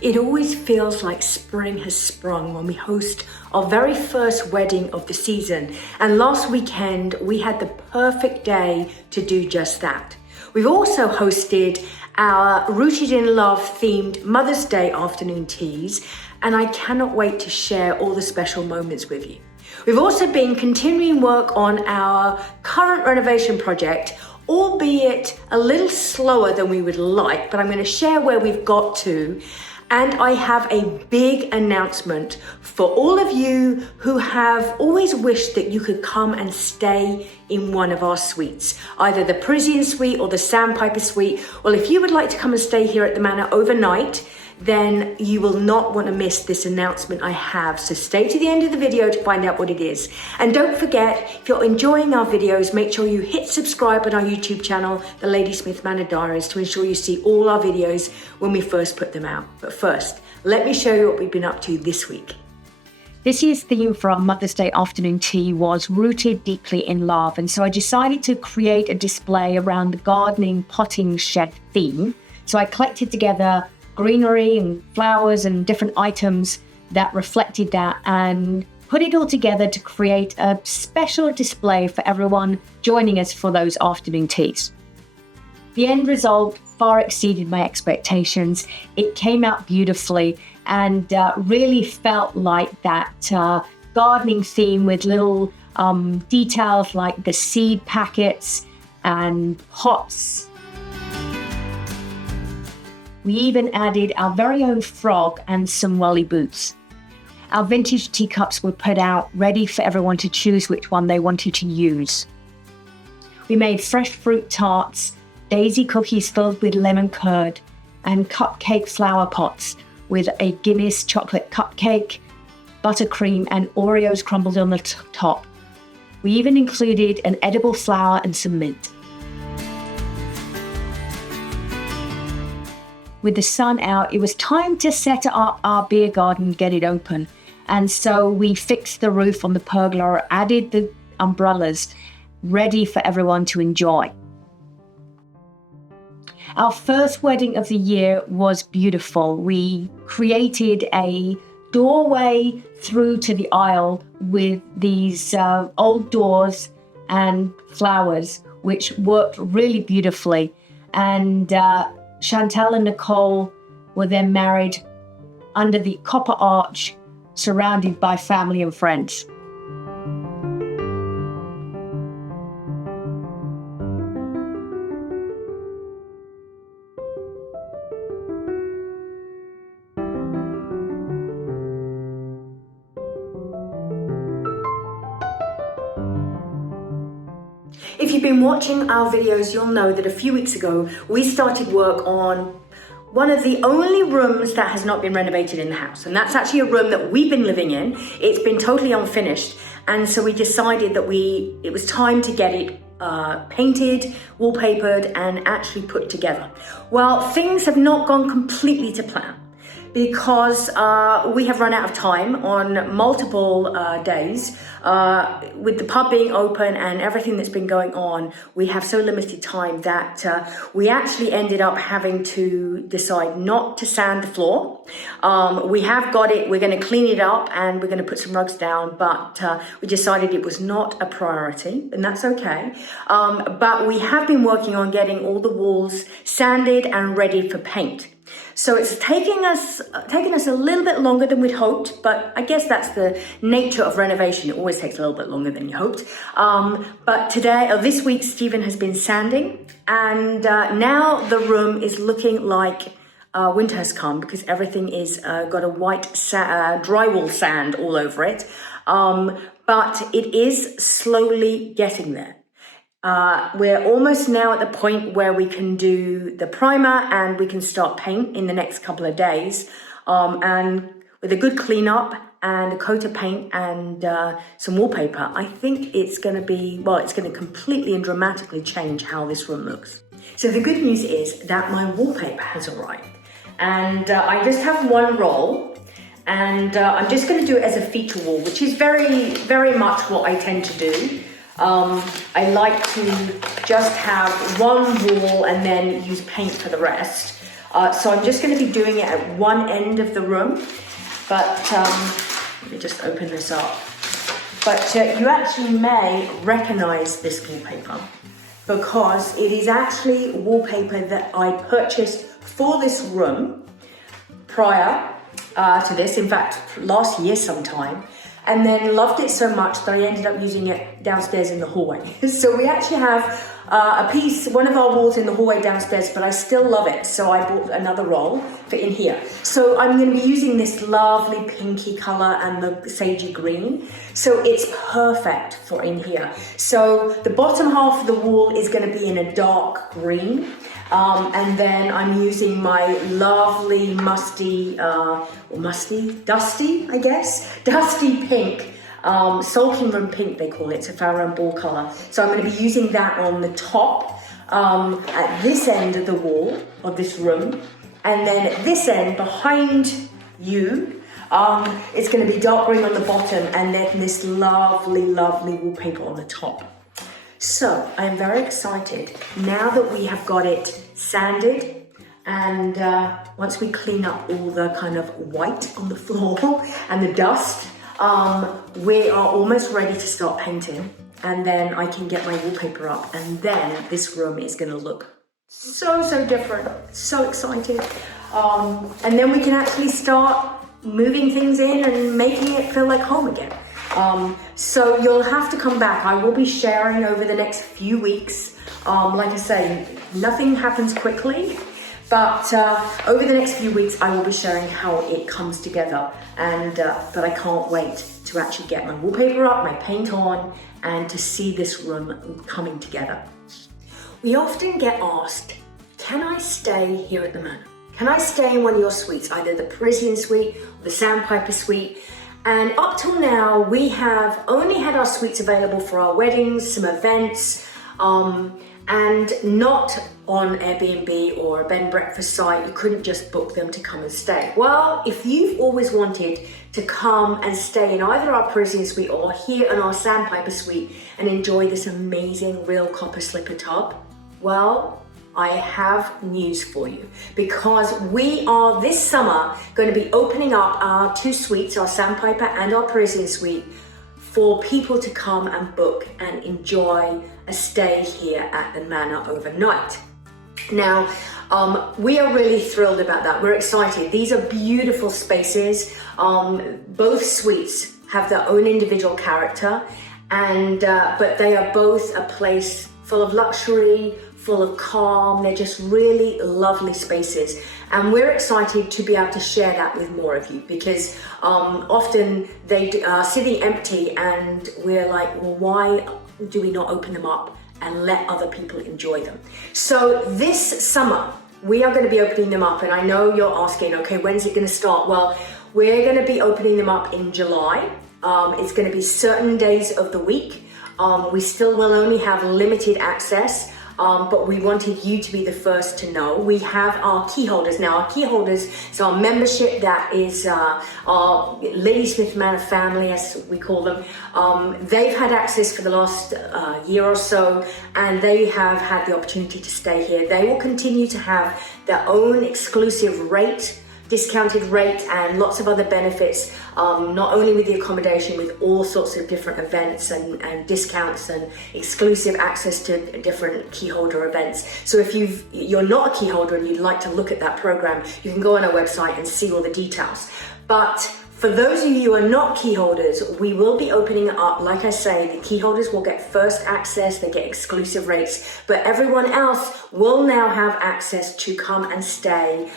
It always feels like spring has sprung when we host our very first wedding of the season. And last weekend, we had the perfect day to do just that. We've also hosted our Rooted in Love themed Mother's Day afternoon teas, and I cannot wait to share all the special moments with you. We've also been continuing work on our current renovation project, albeit a little slower than we would like, but I'm going to share where we've got to. And I have a big announcement for all of you who have always wished that you could come and stay in one of our suites, either the Parisian suite or the Sandpiper suite. Well, if you would like to come and stay here at the Manor overnight, then you will not want to miss this announcement I have. So stay to the end of the video to find out what it is. And don't forget, if you're enjoying our videos, make sure you hit subscribe on our YouTube channel, the Lady Smith Manor Diaries, to ensure you see all our videos when we first put them out. But first, let me show you what we've been up to this week. This year's theme for our Mother's Day afternoon tea was Rooted Deeply in Love. And so I decided to create a display around the gardening potting shed theme. So I collected together greenery and flowers and different items that reflected that and put it all together to create a special display for everyone joining us for those afternoon teas. The end result far exceeded my expectations. It came out beautifully and really felt like that gardening theme with little details like the seed packets and pots. We even added our very own frog and some welly boots. Our vintage teacups were put out ready for everyone to choose which one they wanted to use. We made fresh fruit tarts, daisy cookies filled with lemon curd, and cupcake flower pots with a Guinness chocolate cupcake, buttercream, and Oreos crumbled on the top. We even included an edible flower and some mint. With the sun out, it was time to set up our beer garden, get it open. And so we fixed the roof on the pergola, added the umbrellas, ready for everyone to enjoy. Our first wedding of the year was beautiful. We created a doorway through to the aisle with these old doors and flowers, which worked really beautifully. And Chantal and Nicole were then married under the copper arch, surrounded by family and friends. If you've been watching our videos, you'll know that a few weeks ago, we started work on one of the only rooms that has not been renovated in the house. And that's actually a room that we've been living in. It's been totally unfinished. And so we decided that it was time to get it painted, wallpapered, and actually put together. Well, things have not gone completely to plan, because we have run out of time on multiple days. With the pub being open and everything that's been going on, we have so limited time that we actually ended up having to decide not to sand the floor. We have got it, we're going to clean it up and we're going to put some rugs down, but we decided it was not a priority, and that's okay. But we have been working on getting all the walls sanded and ready for paint. So it's taking us a little bit longer than we'd hoped, but I guess that's the nature of renovation. It always takes a little bit longer than you hoped. But this week, Stephen has been sanding, and now the room is looking like winter has come, because everything is got a white drywall sand all over it. But it is slowly getting there. We're almost now at the point where we can do the primer and we can start paint in the next couple of days. And with a good cleanup and a coat of paint and some wallpaper, I think it's going to completely and dramatically change how this room looks. So the good news is that my wallpaper has arrived, and I just have one roll, and I'm just going to do it as a feature wall, which is very, very much what I tend to do. I like to just have one wall and then use paint for the rest. So I'm just going to be doing it at one end of the room, but let me just open this up. But you actually may recognize this wallpaper because it is actually wallpaper that I purchased for this room prior to this, in fact, last year sometime, and then loved it so much that I ended up using it downstairs in the hallway. So we actually have a piece, one of our walls in the hallway downstairs, but I still love it. So I bought another roll for in here. So I'm going to be using this lovely pinky color and the sagey green. So it's perfect for in here. So the bottom half of the wall is going to be in a dark green. And then I'm using my lovely dusty pink, sulking room pink they call it, it's a Farrow ball colour. So I'm going to be using that on the top, at this end of the wall of this room, and then at this end behind you, it's going to be dark green on the bottom, and then this lovely wallpaper on the top. So I am very excited now that we have got it sanded, and once we clean up all the kind of white on the floor and the dust, we are almost ready to start painting, and then I can get my wallpaper up, and then this room is going to look so different. So excited. And then we can actually start moving things in and making it feel like home again. So you'll have to come back. I will be sharing over the next few weeks. Like I say, nothing happens quickly, but over the next few weeks, I will be sharing how it comes together. And but I can't wait to actually get my wallpaper up, my paint on, and to see this room coming together. We often get asked, can I stay here at the Manor? Can I stay in one of your suites, either the Parisian suite or the Sandpiper suite? And up till now, we have only had our suites available for our weddings, some events, and not on Airbnb or a bed and breakfast site. You couldn't just book them to come and stay. Well, if you've always wanted to come and stay in either our Parisian suite or here in our Sandpiper suite and enjoy this amazing real copper slipper tub, well, I have news for you, because we are this summer going to be opening up our two suites, our Sandpiper and our Parisian suite, for people to come and book and enjoy a stay here at the Manor overnight. Now, we are really thrilled about that. We're excited. These are beautiful spaces. Both suites have their own individual character, and but they are both a place full of luxury, full of calm. They're just really lovely spaces, and we're excited to be able to share that with more of you, because often they are sitting empty and we're like, well, why do we not open them up and let other people enjoy them? So this summer we are going to be opening them up, and I know you're asking, okay, when's it going to start? Well, we're going to be opening them up in July. It's going to be certain days of the week. We still will only have limited access, but we wanted you to be the first to know. We have our key holders. Now, our key holders is our membership, that is our Lady Smith Manor family, as we call them. They've had access for the last year or so, and they have had the opportunity to stay here. They will continue to have their own exclusive rate, discounted rate, and lots of other benefits, not only with the accommodation, with all sorts of different events and discounts and exclusive access to different key holder events. So if you're not a key holder and you'd like to look at that program, you can go on our website and see all the details. But for those of you who are not key holders, we will be opening it up. Like I say, the key holders will get first access, they get exclusive rates, but everyone else will now have access to come and stay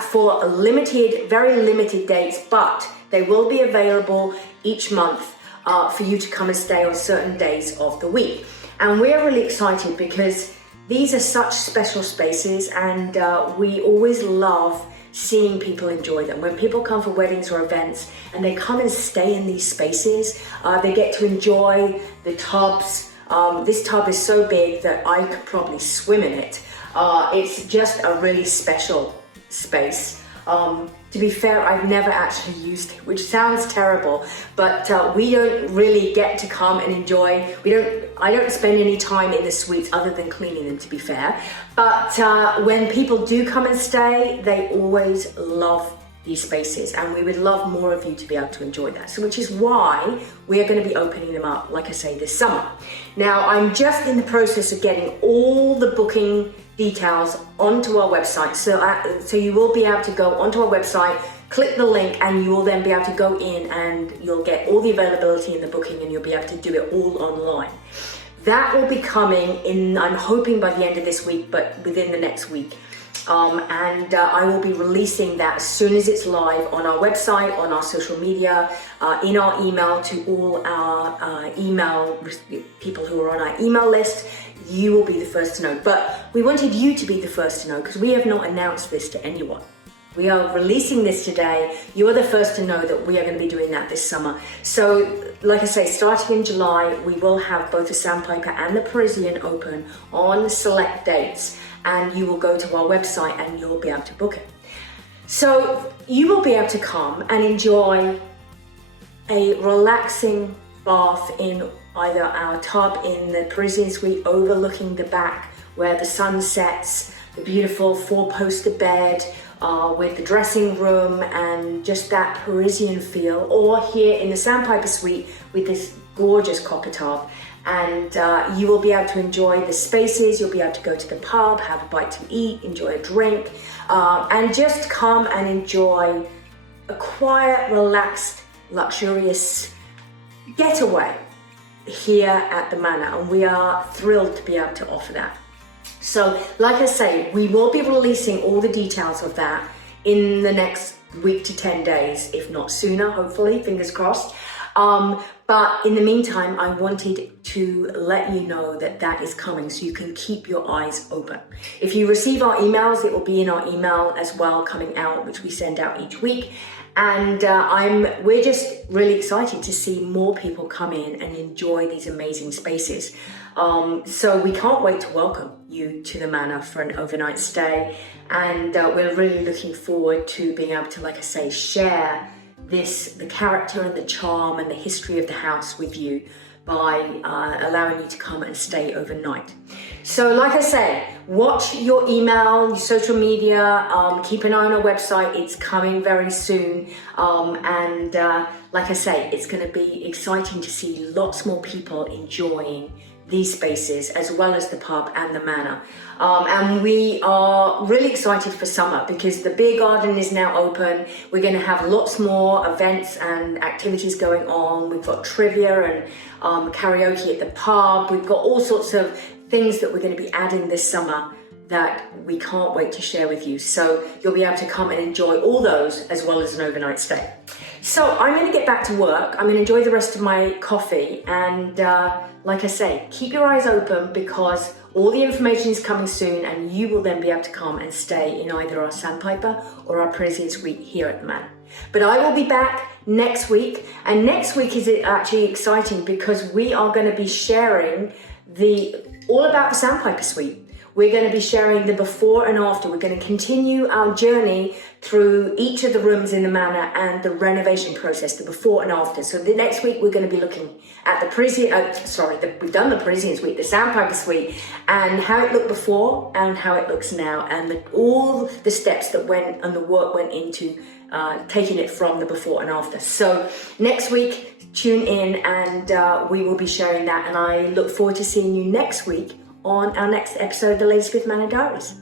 for a limited, very limited dates, but they will be available each month for you to come and stay on certain days of the week. And we're really excited because these are such special spaces, and we always love seeing people enjoy them. When people come for weddings or events and they come and stay in these spaces, they get to enjoy the tubs. This tub is so big that I could probably swim in it. It's just a really special space. To be fair, I've never actually used it, which sounds terrible, but we don't really get to come and enjoy. I don't spend any time in the suites other than cleaning them, to be fair. But when people do come and stay, they always love these spaces, and we would love more of you to be able to enjoy that. So which is why we are going to be opening them up, like I say, this summer. Now, I'm just in the process of getting all the booking details onto our website. So you will be able to go onto our website, click the link, and you will then be able to go in and you'll get all the availability in the booking, and you'll be able to do it all online. That will be coming in, I'm hoping by the end of this week, but within the next week. I will be releasing that as soon as it's live on our website, on our social media, in our email to all our people who are on our email list. You will be the first to know. But we wanted you to be the first to know because we have not announced this to anyone. We are releasing this today. You are the first to know that we are going to be doing that this summer. So, like I say, starting in July, we will have both the Sandpiper and the Parisian open on select dates. And you will go to our website and you'll be able to book it. So you will be able to come and enjoy a relaxing bath in either our tub in the Parisian suite overlooking the back where the sun sets, the beautiful four-poster bed with the dressing room and just that Parisian feel, or here in the Sandpiper suite with this gorgeous copper tub. And you will be able to enjoy the spaces, you'll be able to go to the pub, have a bite to eat, enjoy a drink, and just come and enjoy a quiet, relaxed, luxurious getaway here at the Manor. And we are thrilled to be able to offer that. So, like I say, we will be releasing all the details of that in the next week to 10 days, if not sooner, hopefully, fingers crossed. But in the meantime, I wanted to let you know that that is coming so you can keep your eyes open. If you receive our emails, it will be in our email as well coming out, which we send out each week. And we're just really excited to see more people come in and enjoy these amazing spaces. So we can't wait to welcome you to the Manor for an overnight stay. And we're really looking forward to being able to, like I say, share the character and the charm and the history of the house with you by allowing you to come and stay overnight. So like I say, watch your email, your social media, keep an eye on our website, it's coming very soon. Like I say, it's going to be exciting to see lots more people enjoying these spaces as well as the pub and the Manor. And we are really excited for summer because the beer garden is now open. We're going to have lots more events and activities going on. We've got trivia and karaoke at the pub. We've got all sorts of things that we're going to be adding this summer that we can't wait to share with you. So you'll be able to come and enjoy all those as well as an overnight stay. So I'm going to get back to work. I'm going to enjoy the rest of my coffee. And like I say, keep your eyes open because all the information is coming soon and you will then be able to come and stay in either our Sandpiper or our Parisian suite here at the Manor. But I will be back next week. And next week is actually exciting because we are going to be sharing all about the Sandpiper suite. We're going to be sharing the before and after. We're going to continue our journey through each of the rooms in the Manor and the renovation process, the before and after. So the next week we're going to be looking at the Parisian, we've done the Parisian suite, the Sandpiper suite, and how it looked before and how it looks now, and all the steps that went and the work went into taking it from the before and after. So next week, tune in and we will be sharing that. And I look forward to seeing you next week on our next episode of the Lady Smith Manor Diaries.